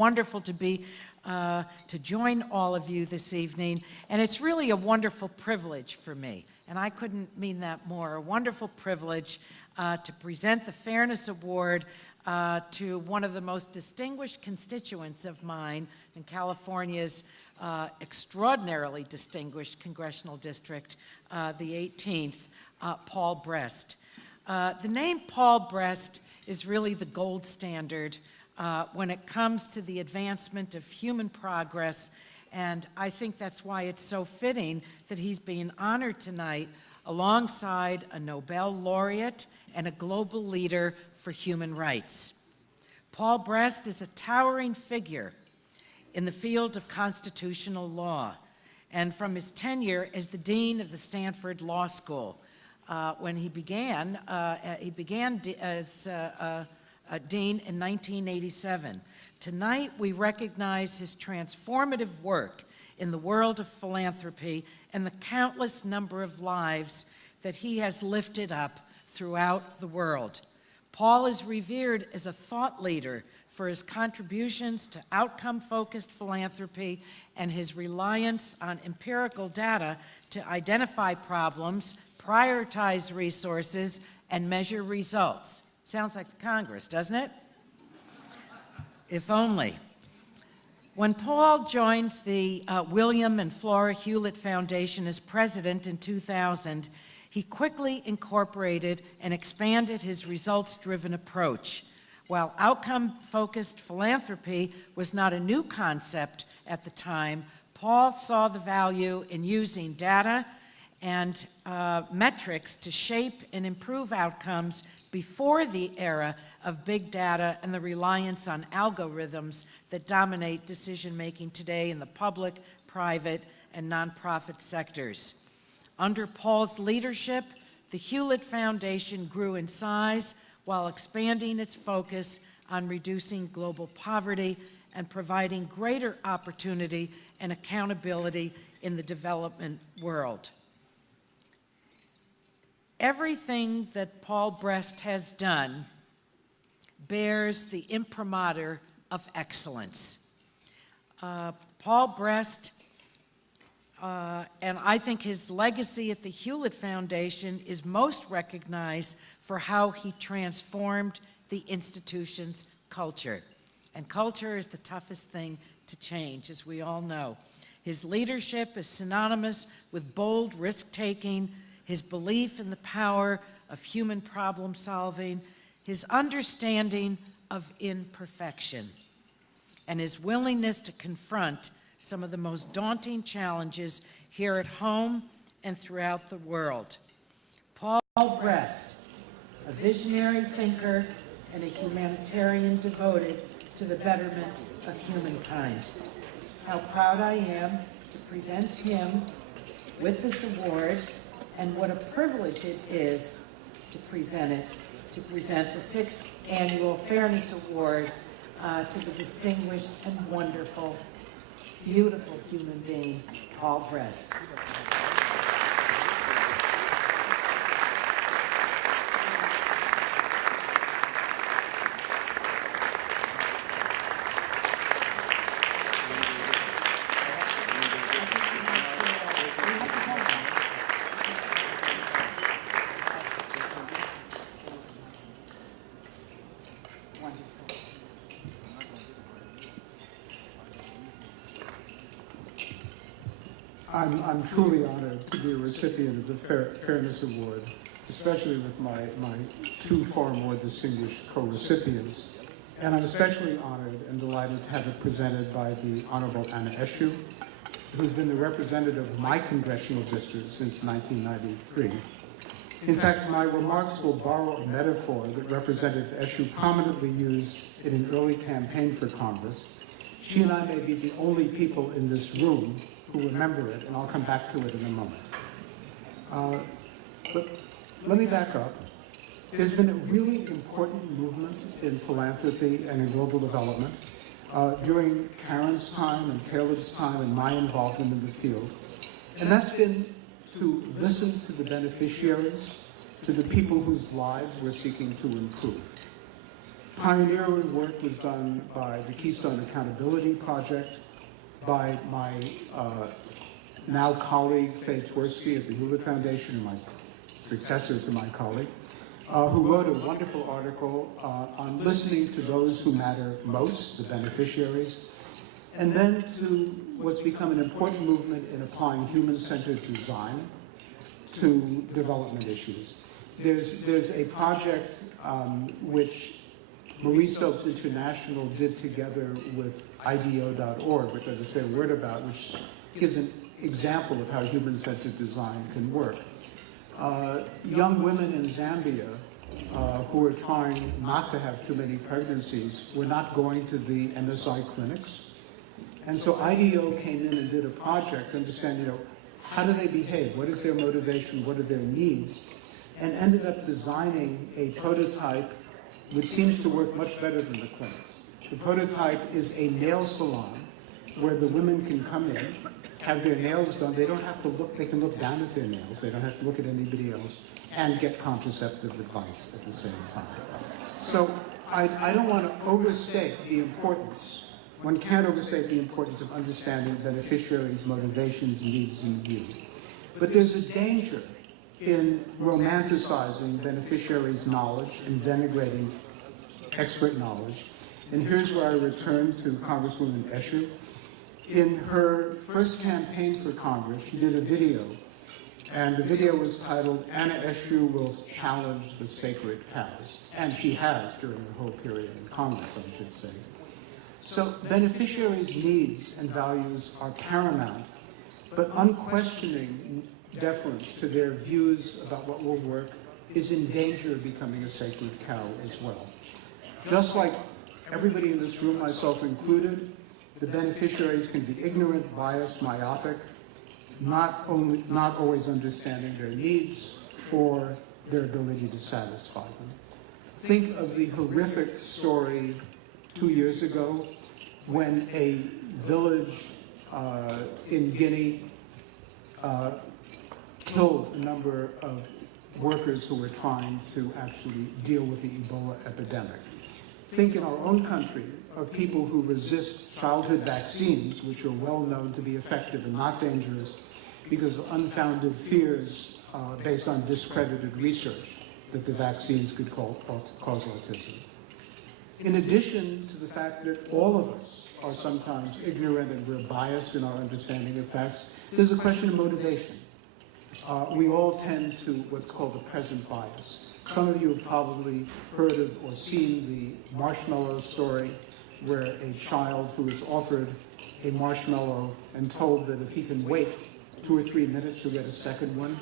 wonderful to be to join all of you this evening, and it's really a wonderful privilege for me, and I couldn't mean that more, a wonderful privilege to present the Fairness Award to one of the most distinguished constituents of mine in California's extraordinarily distinguished congressional district, the 18th, Paul Brest. The name Paul Brest is really the gold standard when it comes to the advancement of human progress, and I think that's why it's so fitting that he's being honored tonight alongside a Nobel laureate and a global leader for human rights. Paul Brest is a towering figure in the field of constitutional law, and from his tenure as the dean of the Stanford Law School, when he began as a dean in 1987. Tonight, we recognize his transformative work in the world of philanthropy and the countless number of lives that he has lifted up throughout the world. Paul is revered as a thought leader for his contributions to outcome-focused philanthropy and his reliance on empirical data to identify problems, prioritize resources, and measure results. Sounds like the Congress, doesn't it? If only. When Paul joined the William and Flora Hewlett Foundation as president in 2000, he quickly incorporated and expanded his results-driven approach. While outcome-focused philanthropy was not a new concept at the time, Paul saw the value in using data and metrics to shape and improve outcomes before the era of big data and the reliance on algorithms that dominate decision-making today in the public, private, and nonprofit sectors. Under Paul's leadership, the Hewlett Foundation grew in size while expanding its focus on reducing global poverty and providing greater opportunity and accountability in the development world. Everything that Paul Brest has done bears the imprimatur of excellence. Paul Brest, and I think his legacy at the Hewlett Foundation is most recognized for how he transformed the institution's culture. And culture is the toughest thing to change, as we all know. His leadership is synonymous with bold risk-taking, his belief in the power of human problem solving, his understanding of imperfection, and his willingness to confront some of the most daunting challenges here at home and throughout the world. Paul Brest, a visionary thinker and a humanitarian devoted to the betterment of humankind. How proud I am to present him with this award, and what a privilege it is to present the 6th Annual Fairness Award to the distinguished and wonderful, beautiful human being, Paul Brest. I'm truly honored to be a recipient of the Fairness Award, especially with my two far more distinguished co-recipients. And I'm especially honored and delighted to have it presented by the Honorable Anna Eshoo, who's been the representative of my congressional district since 1993. In fact, my remarks will borrow a metaphor that Representative Eshoo prominently used in an early campaign for Congress. She and I may be the only people in this room who remember it, and I'll come back to it in a moment. But let me back up. There's been a really important movement in philanthropy and in global development during Karen's time and Caleb's time and my involvement in the field. And that's been to listen to the beneficiaries, to the people whose lives we're seeking to improve. Pioneering work was done by the Keystone Accountability Project, by my now colleague, Faye Twersky at the Hewlett Foundation, and my successor to my colleague, who wrote a wonderful article on listening to those who matter most, the beneficiaries, and then to what's become an important movement in applying human-centered design to development issues. There's a project which Marie Stopes International did together with IDEO.org, which I just say a word about, which gives an example of how human-centered design can work. Young women in Zambia who are trying not to have too many pregnancies were not going to the MSI clinics. And so IDEO came in and did a project to understand, how do they behave? What is their motivation? What are their needs? And ended up designing a prototype which seems to work much better than the clinics. The prototype is a nail salon where the women can come in, have their nails done. They don't have to look, they can look down at their nails. They don't have to look at anybody else and get contraceptive advice at the same time. So I don't want to overstate the importance. One can't overstate the importance of understanding beneficiaries' motivations, needs, and view. But there's a danger in romanticizing beneficiaries' knowledge and denigrating expert knowledge. And here's where I return to Congresswoman Escher. In her first campaign for Congress, she did a video, and the video was titled, "Anna Escher Will Challenge the Sacred Cows." And she has during her whole period in Congress, I should say. So beneficiaries' needs and values are paramount, but unquestioning deference to their views about what will work is in danger of becoming a sacred cow as well. Just like everybody in this room, myself included, the beneficiaries can be ignorant, biased, myopic, not always understanding their needs or their ability to satisfy them. Think of the horrific story 2 years ago when a village in Guinea killed a number of workers who were trying to actually deal with the Ebola epidemic. Think in our own country of people who resist childhood vaccines, which are well known to be effective and not dangerous, because of unfounded fears based on discredited research that the vaccines could cause autism. In addition to the fact that all of us are sometimes ignorant and we're biased in our understanding of facts, there's a question of motivation. We all tend to what's called a present bias. Some of you have probably heard of or seen the marshmallow story, where a child who is offered a marshmallow and told that if he can wait 2 or 3 minutes, he'll get a second one,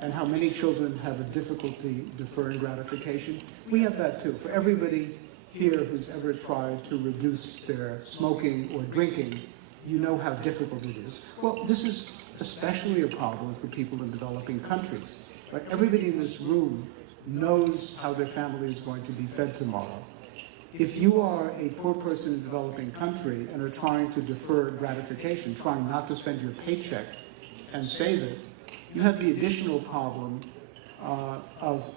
and how many children have a difficulty deferring gratification. We have that too. For everybody here who's ever tried to reduce their smoking or drinking, you know how difficult it is. Well, this is especially a problem for people in developing countries. Right? Everybody in this room knows how their family is going to be fed tomorrow. If you are a poor person in a developing country and are trying to defer gratification, trying not to spend your paycheck and save it, you have the additional problem of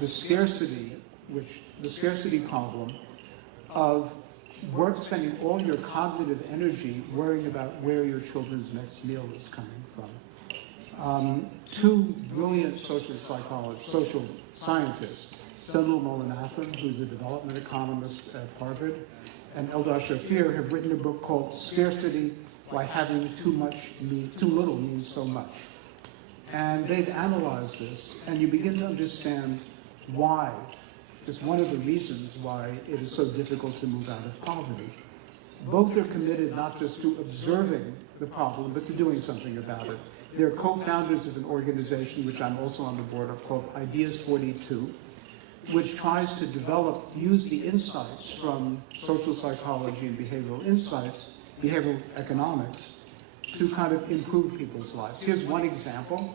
the scarcity problem of spending all your cognitive energy worrying about where your children's next meal is coming from. Two brilliant social scientists, Sendhil Mullainathan, who's a development economist at Harvard, and Eldar Shafir have written a book called Scarcity: Why Having Too Little Means So Much. And they've analyzed this, and you begin to understand why. It's one of the reasons why it is so difficult to move out of poverty. Both are committed not just to observing the problem, but to doing something about it. They're co-founders of an organization, which I'm also on the board of, called Ideas 42, which tries to use the insights from social psychology and behavioral economics, to kind of improve people's lives. Here's one example.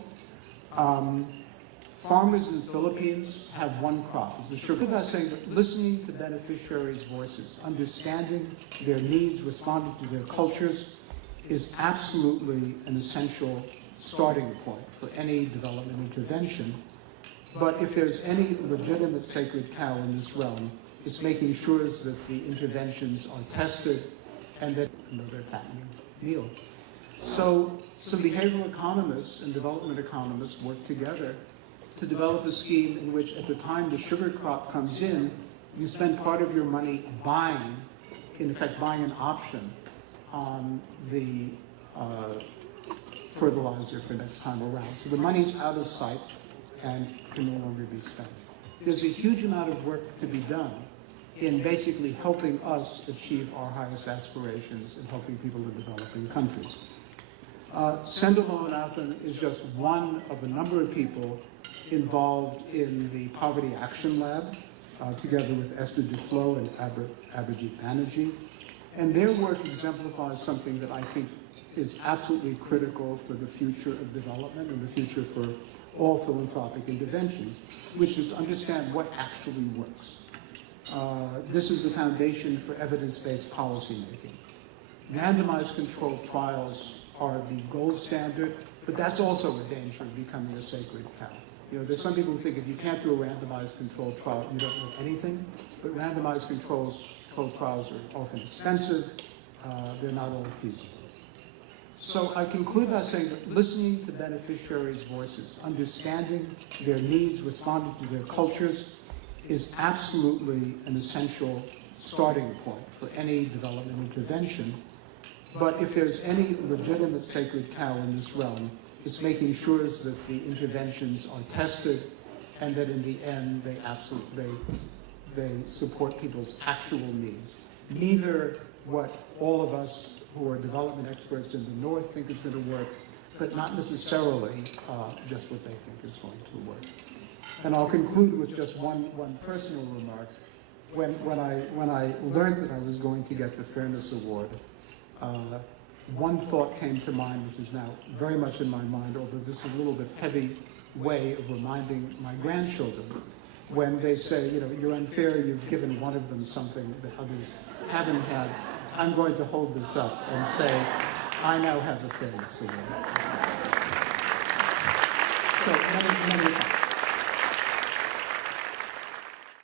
Farmers in the Philippines have one crop. It's the sugar. Think about saying that listening to beneficiaries' voices, understanding their needs, responding to their cultures, is absolutely an essential starting point for any development intervention. But if there's any legitimate sacred cow in this realm, It's making sure that the interventions are tested and that they're fattening meal. So some behavioral economists and development economists work together to develop a scheme in which at the time the sugar crop comes in, you spend part of your money buying, in effect buying an option on the fertilizer for next time around. So the money's out of sight and can no longer be spent. There's a huge amount of work to be done in basically helping us achieve our highest aspirations and helping people in developing countries. Sendhil Lomanathan is just one of a number of people involved in the Poverty Action Lab, together with Esther Duflo and Abhijit Banerjee. And their work exemplifies something that I think is absolutely critical for the future of development and the future for all philanthropic interventions, which is to understand what actually works. This is the foundation for evidence-based policymaking. Randomized controlled trials are the gold standard, but that's also a danger of becoming a sacred cow. You know, there's some people who think if you can't do a randomized controlled trial, you don't know anything, but randomized controlled trials are often expensive, they're not all feasible. So I conclude by saying that listening to beneficiaries' voices, understanding their needs, responding to their cultures, is absolutely an essential starting point for any development intervention. But if there's any legitimate sacred cow in this realm, it's making sure that the interventions are tested and that in the end they support people's actual needs. Neither what all of us who are development experts in the North think is going to work, but not necessarily just what they think is going to work. And I'll conclude with just one personal remark. When I learned that I was going to get the Fairness Award, one thought came to mind, which is now very much in my mind, although this is a little bit heavy way of reminding my grandchildren. When they say, you know, you're unfair, you've given one of them something that others haven't had, I'm going to hold this up and say, I now have the Fairness Award. So many thanks.